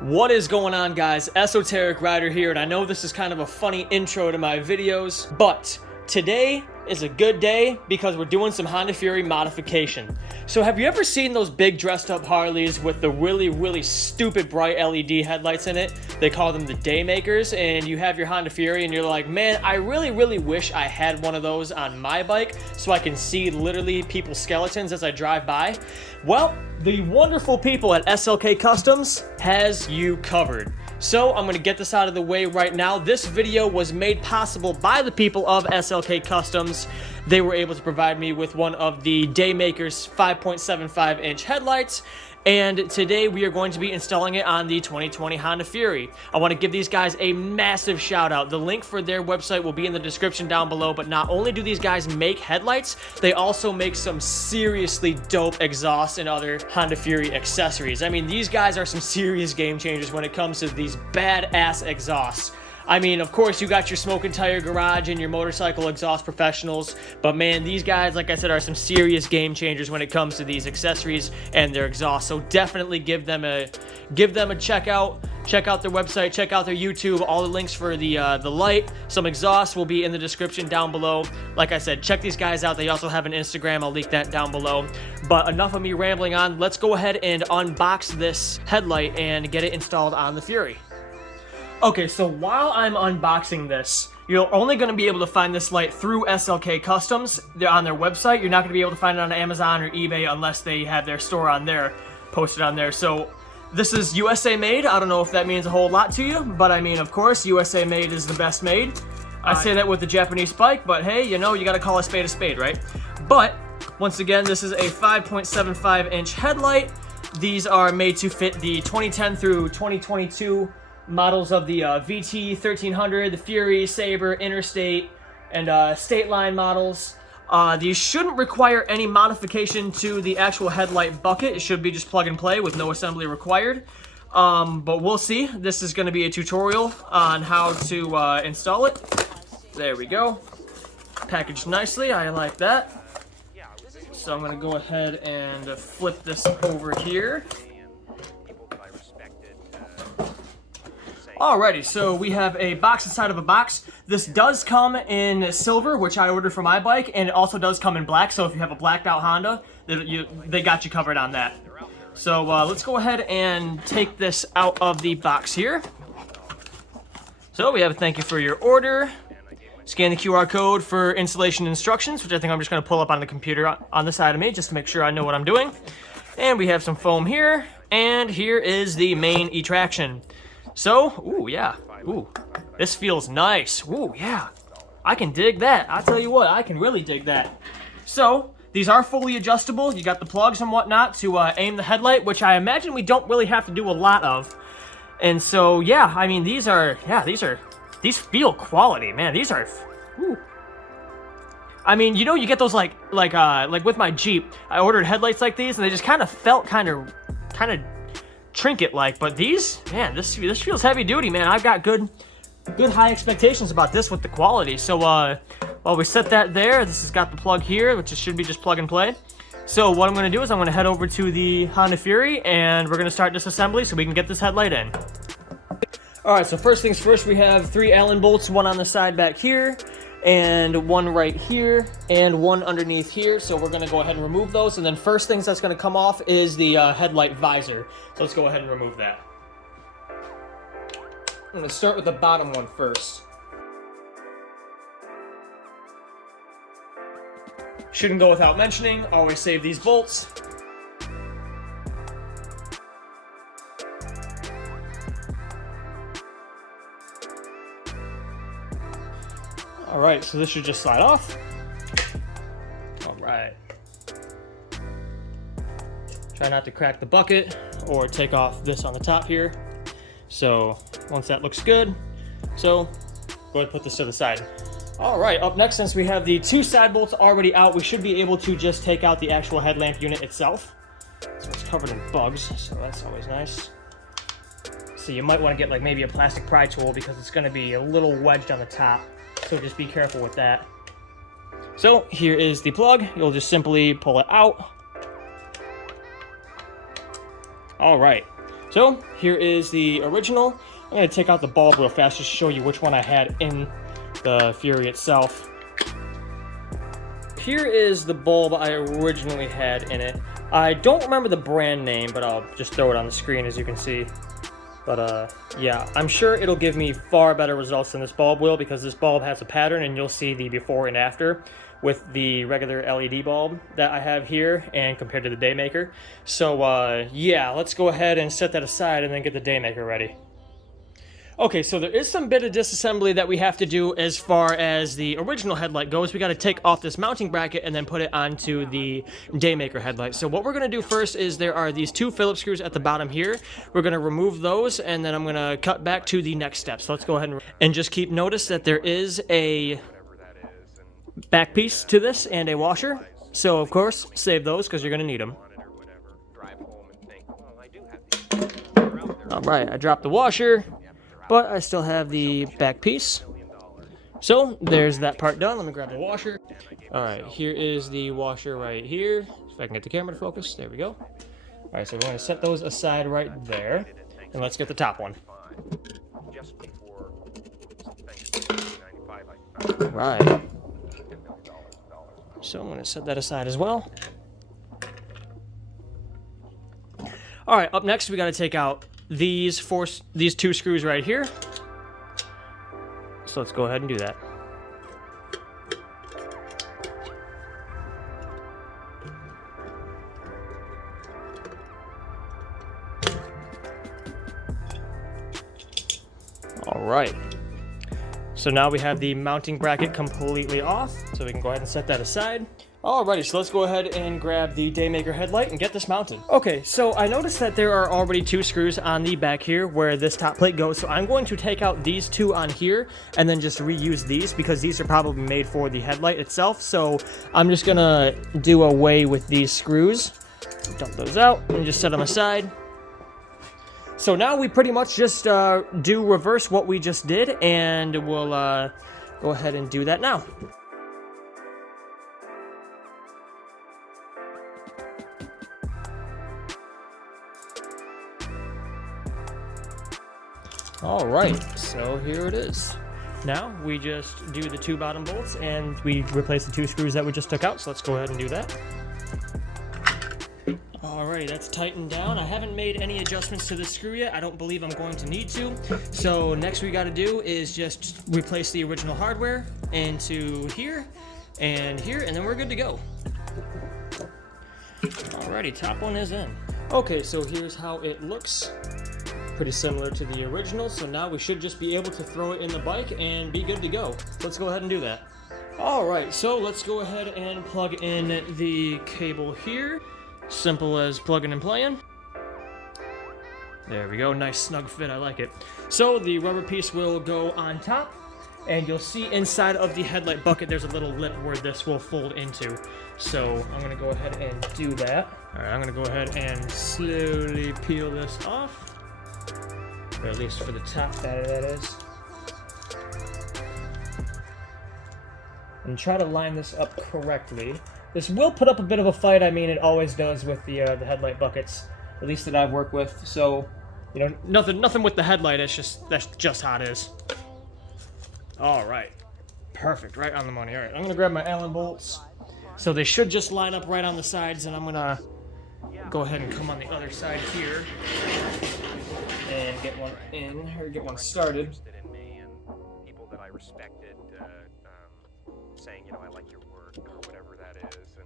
What is going on, guys? Esoteric Rider here, and I know this is kind of a funny intro to my videos, but today is a good day because we're doing some Honda Fury modification. So have you ever seen those big dressed up Harleys with the really stupid bright LED headlights in it? They call them the Daymakers, and you have your Honda Fury and you're like, man, I really wish I had one of those on my bike so I can see literally people's skeletons as I drive by. Well, the wonderful people at SLK-Customs has you covered. So I'm going to get this out of the way right now. This video was made possible by the people of SLK-Customs. They were able to provide me with one of the Daymaker's 5.75-inch headlights. And today we are going to be installing it on the 2020 Honda Fury. I want to give these guys a massive shout out. The link for their website will be in the description down below, but not only do these guys make headlights, they also make some seriously dope exhausts and other Honda Fury accessories. I mean, these guys are some serious game changers when it comes to these badass exhausts. I mean, of course, you got your smoke and tire garage and your motorcycle exhaust professionals, but man, these guys, like I said, are some serious game changers when it comes to these accessories and their exhaust. So definitely give them a check out. Check out their website, check out their YouTube. All the links for the light, some exhaust will be in the description down below. Like I said, check these guys out. They also have an Instagram. I'll link that down below. But enough of me rambling on. Let's go ahead and unbox this headlight and get it installed on the Fury. Okay, so while I'm unboxing this, you're only going to be able to find this light through SLK Customs. They're on their website. You're not going to be able to find it on Amazon or eBay unless they have their store on there, posted on there. So this is USA made. I don't know if that means a whole lot to you, but I mean, of course, USA made is the best made. I say that with the Japanese bike, but hey, you know, you got to call a spade, right? But once again, this is a 5.75-inch headlight. These are made to fit the 2010 through 2022 models of the VT 1300, the Fury, Sabre, Interstate, and Stateline models. These shouldn't require any modification to the actual headlight bucket. It should be just plug and play with no assembly required. But we'll see. This is going to be a tutorial on how to install it. There we go. Packaged nicely. I like that. So I'm going to go ahead and flip this over here. Alrighty, so we have a box inside of a box. This does come in silver, which I ordered for my bike, and it also does come in black, so if you have a blacked out Honda, they got you covered on that. So let's go ahead and take this out of the box here. So we have a thank you for your order. Scan the QR code for installation instructions, which I think I'm just going to pull up on the computer on the side of me, just to make sure I know what I'm doing. And we have some foam here, and here is the main E-traction. So, ooh, yeah, ooh, this feels nice. Ooh, yeah, I can dig that. I'll tell you what, I can really dig that. So, these are fully adjustable. You got the plugs and whatnot to aim the headlight, which I imagine we don't really have to do a lot of. And so, yeah, I mean, these feel quality, man. These are, ooh. I mean, you know, you get those like with my Jeep, I ordered headlights like these, and they just kind of felt kind of trinket like, but these, man, this feels heavy duty, man. I've got good high expectations about this with the quality. So while we set that there, this has got the plug here, which should be just plug and play. So what I'm going to do is I'm going to head over to the Honda Fury, and we're going to start disassembly so we can get this headlight in. Alright, so first things first, we have 3 Allen bolts, one on the side back here, and one right here, and one underneath here. So we're going to go ahead and remove those, and then first things that's going to come off is the headlight visor. So let's go ahead and remove that. I'm going to start with the bottom one first. Shouldn't go without mentioning, always save these bolts. Alright, so this should just slide off. Alright. Try not to crack the bucket or take off this on the top here. So once that looks good, so go ahead and put this to the side. Alright, up next, since we have the 2 side bolts already out, we should be able to just take out the actual headlamp unit itself. So it's covered in bugs, so that's always nice. So you might want to get like maybe a plastic pry tool because it's going to be a little wedged on the top. So just be careful with that. So here is the plug. You'll just simply pull it out. All right. So here is the original. I'm going to take out the bulb real fast just to show you which one I had in the Fury itself. Here is the bulb I originally had in it. I don't remember the brand name, but I'll just throw it on the screen as you can see. But yeah, I'm sure it'll give me far better results than this bulb will, because this bulb has a pattern and you'll see the before and after with the regular LED bulb that I have here and compared to the Daymaker. So yeah, let's go ahead and set that aside and then get the Daymaker ready. Okay, so there is some bit of disassembly that we have to do as far as the original headlight goes. We got to take off this mounting bracket and then put it onto the Daymaker headlight. So what we're going to do first is there are these 2 Phillips screws at the bottom here. We're going to remove those, and then I'm going to cut back to the next step. So let's go ahead and just keep notice that there is a back piece to this and a washer. So of course, save those because you're going to need them. All right, I dropped the washer, but I still have the back piece. So there's that part done. Let me grab the washer. All right, here is the washer right here. If I can get the camera to focus, there we go. All right, so we're going to set those aside right there, and let's get the top one. All right. So I'm going to set that aside as well. All right, up next we got to take out these 2 screws right here. So let's go ahead and do that. All right. So now we have the mounting bracket completely off, so we can go ahead and set that aside. Alrighty, so let's go ahead and grab the Daymaker headlight and get this mounted. Okay, so I noticed that there are already 2 screws on the back here where this top plate goes, so I'm going to take out these 2 on here and then just reuse these because these are probably made for the headlight itself. So I'm just gonna do away with these screws, dump those out, and just set them aside. So now we pretty much just do reverse what we just did, and we'll go ahead and do that now. All right, so here it is. Now we just do the 2 bottom bolts and we replace the 2 screws that we just took out. So let's go ahead and do that. Alrighty, that's tightened down. I haven't made any adjustments to this screw yet. I don't believe I'm going to need to. So next we got to do is just replace the original hardware into here, and then we're good to go. Alrighty, top one is in. Okay, so here's how it looks. Pretty similar to the original, so now we should just be able to throw it in the bike and be good to go. Let's go ahead and do that. Alright, so let's go ahead and plug in the cable here. Simple as plugging and playing. There we go, nice snug fit, I like it. So the rubber piece will go on top, and you'll see inside of the headlight bucket there's a little lip where this will fold into. So I'm gonna go ahead and do that. Alright, I'm gonna go ahead and slowly peel this off. Or at least for the top that is. And try to line this up correctly. This will put up a bit of a fight. I mean, it always does with the headlight buckets, at least that I've worked with. So, you know, nothing with the headlight. That's just how it is. All right, perfect, right on the money. All right, I'm gonna grab my Allen bolts. So they should just line up right on the sides, and I'm gonna go ahead and come on the other side here and get one in, or get one started. People that I respected saying, you know, I like your work or whatever that is.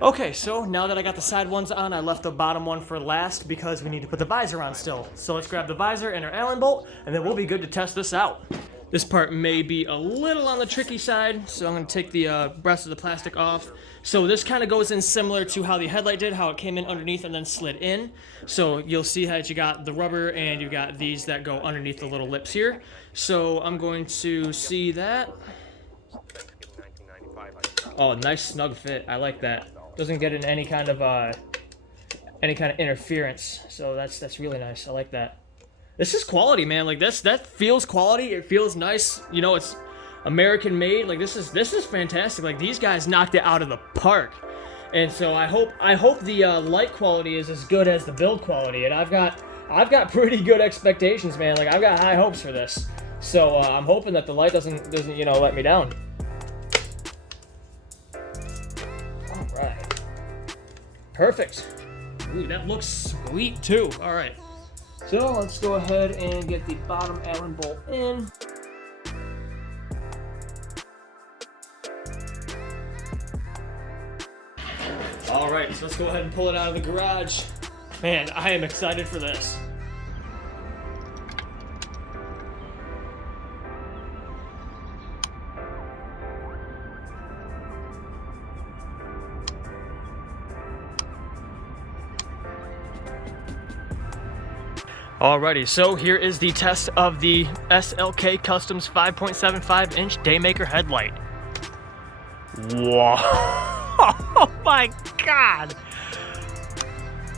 Okay, so now that I got the side ones on, I left the bottom one for last because we need to put the visor on still. So let's grab the visor and our Allen bolt, and then we'll be good to test this out. This part may be a little on the tricky side, so I'm going to take the rest of the plastic off. So this kind of goes in similar to how the headlight did, how it came in underneath and then slid in. So you'll see how you got the rubber and you got these that go underneath the little lips here. So I'm going to see that. Oh, nice snug fit. I like that. Doesn't get in any kind of interference. So that's really nice. I like that. This is quality, man. Like that feels quality. It feels nice. You know, it's American made. Like this is fantastic. Like these guys knocked it out of the park. And so I hope the light quality is as good as the build quality. And I've got I've got pretty good expectations, man. Like, I've got high hopes for this. So I'm hoping that the light doesn't you know, let me down. All right. Perfect. Ooh, that looks sweet too. All right. So let's go ahead and get the bottom Allen bolt in. All right, so let's go ahead and pull it out of the garage. Man, I am excited for this. Alrighty, so here is the test of the SLK-Customs 5.75 inch Daymaker headlight. Whoa. Oh my God.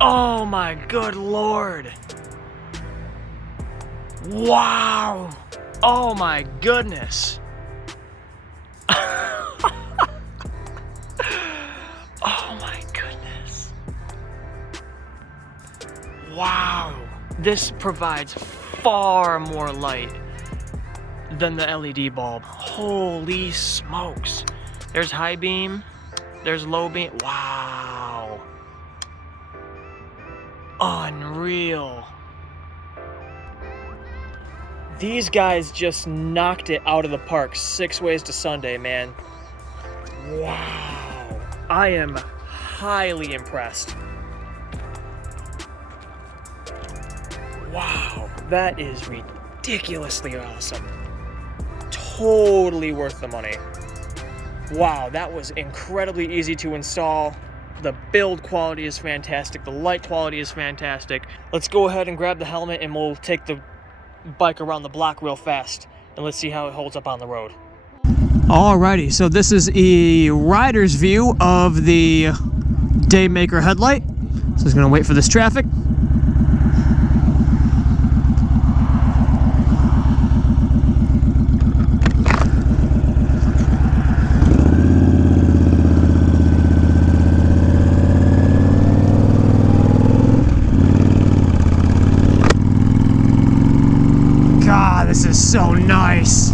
Oh my good Lord. Wow. Oh my goodness. Oh my goodness. Wow. This provides far more light than the LED bulb. Holy smokes. There's high beam, there's low beam. Wow. Unreal. These guys just knocked it out of the park 6 ways to Sunday, man. Wow. I am highly impressed. Wow, that is ridiculously awesome. Totally worth the money. Wow, that was incredibly easy to install. The build quality is fantastic. The light quality is fantastic. Let's go ahead and grab the helmet and we'll take the bike around the block real fast and let's see how it holds up on the road. Alrighty, so this is a rider's view of the Daymaker headlight. So it's gonna wait for this traffic. This is so nice.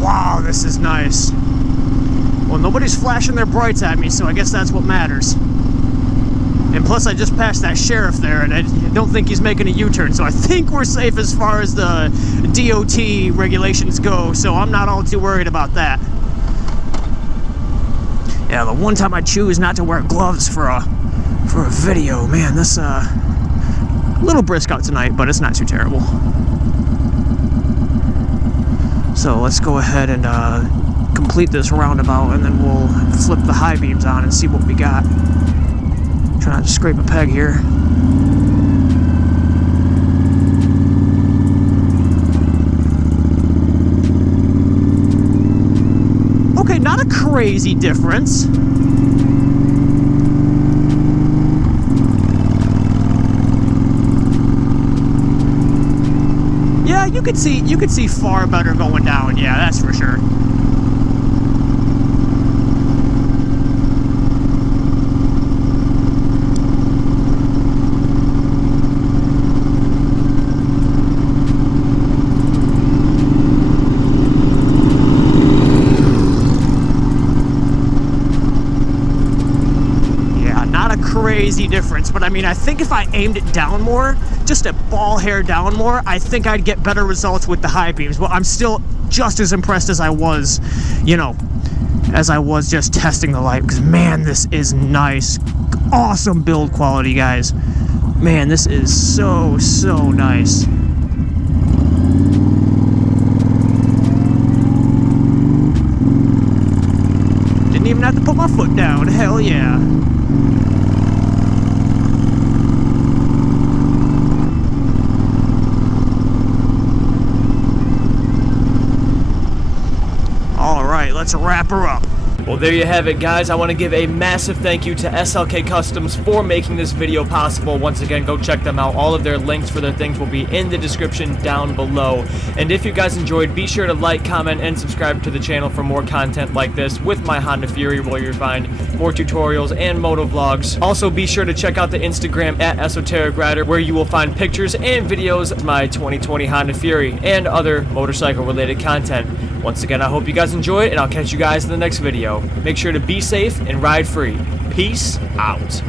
Wow, this is nice. Well, nobody's flashing their brights at me, so I guess that's what matters. And plus, I just passed that sheriff there, and I don't think he's making a U-turn, so I think we're safe as far as the DOT regulations go, so I'm not all too worried about that. Yeah, the one time I choose not to wear gloves for a video, man, this a little brisk out tonight, but it's not too terrible. So let's go ahead and complete this roundabout, and then we'll flip the high beams on and see what we got. Try not to scrape a peg here. Okay, not a crazy difference. Yeah, you could see far better going down. Yeah, that's for sure. Crazy difference, but I mean, I think if I aimed it down more, just a ball hair down more, I think I'd get better results with the high beams. But I'm still just as impressed as I was, you know, as I was just testing the light, because man, this is nice. Awesome build quality, guys. Man, this is so nice. Didn't even have to put my foot down. Hell yeah. Let's wrap her up. Well, there you have it, guys. I want to give a massive thank you to SLK-Customs for making this video possible. Once again, go check them out. All of their links for their things will be in the description down below. And if you guys enjoyed, be sure to like, comment, and subscribe to the channel for more content like this with my Honda Fury, where you'll find more tutorials and motovlogs. Also, be sure to check out the Instagram at Esoteric Rider, where you will find pictures and videos of my 2020 Honda Fury and other motorcycle-related content. Once again, I hope you guys enjoyed, and I'll catch you guys in the next video. Make sure to be safe and ride free. Peace out.